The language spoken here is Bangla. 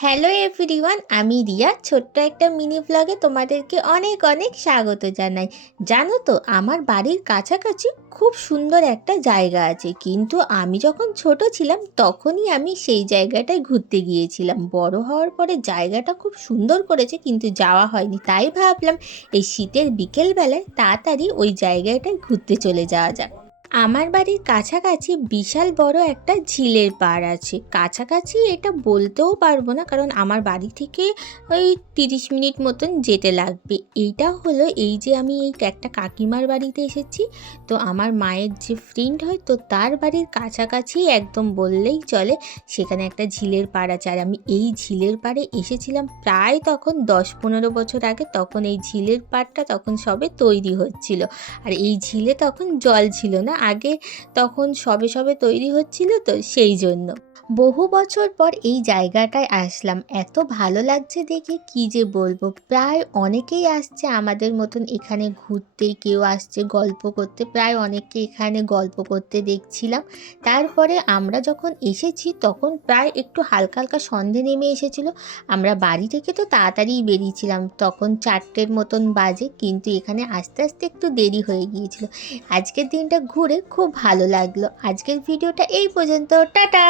হ্যালো এভরিওয়ান, আমি রিয়া। ছোট্ট একটা মিনি ব্লগে তোমাদেরকে অনেক অনেক স্বাগত জানাই। জানো তো, আমার বাড়ির কাছাকাছি খুব সুন্দর একটা জায়গা আছে, কিন্তু আমি যখন ছোট ছিলাম তখনই আমি সেই জায়গাটায় ঘুরতে গিয়েছিলাম। বড় হওয়ার পরে জায়গাটা খুব সুন্দর করেছে, কিন্তু যাওয়া হয়নি। তাই ভাবলাম এই শীতের বিকেলবেলায় তাড়াতাড়ি ওই জায়গাটায় ঘুরতে চলে যাওয়া যাক। আমার বাড়ির কাছাকাছি বিশাল বড় একটা ঝিলের পাড় আছে। কাছাকাছি এটা বলতেও পারবো না, কারণ আমার বাড়ি থেকে ওই 30 মিনিট মতন যেতে লাগবে। এইটা হলো, এই যে আমি এই একটা কাকিমার বাড়িতে এসেছি, তো আমার মায়ের যে ফ্রেন্ড হয়, তো তার বাড়ির কাছাকাছি একদম বললেই চলে। সেখানে একটা ঝিলের পাড় আছে, আর আমি এই ঝিলের পাড়ে এসেছিলাম প্রায় তখন 10-15 বছর আগে। তখন এই ঝিলের পাড়টা তখন সবে তৈরি হচ্ছিল, আর এই ঝিলে তখন জল ছিল না আগে, তখন সবে সবে তৈরি হচ্ছিল, তো সেই জন্য বহু বছর পর এই জায়গাটায় আসলাম। এত ভালো লাগছে দেখে কি যে বলবো। প্রায় অনেকেই আসছে আমাদের মতন এখানে ঘুরতে, কেউ আসছে গল্প করতে, প্রায় অনেককে এখানে গল্প করতে দেখছিলাম। তারপরে আমরা যখন এসেছি তখন প্রায় একটু হালকা হালকা সন্ধে নেমে এসেছিল। আমরা বাড়ি থেকে তো তাড়াতাড়িই বেরিয়েছিলাম, তখন 4টের মতন বাজে, কিন্তু এখানে আস্তে আস্তে একটু দেরি হয়ে গিয়েছিল। আজকের দিনটা ঘুরে খুব ভালো লাগলো। আজকের ভিডিওটা এই পর্যন্ত, টাটা।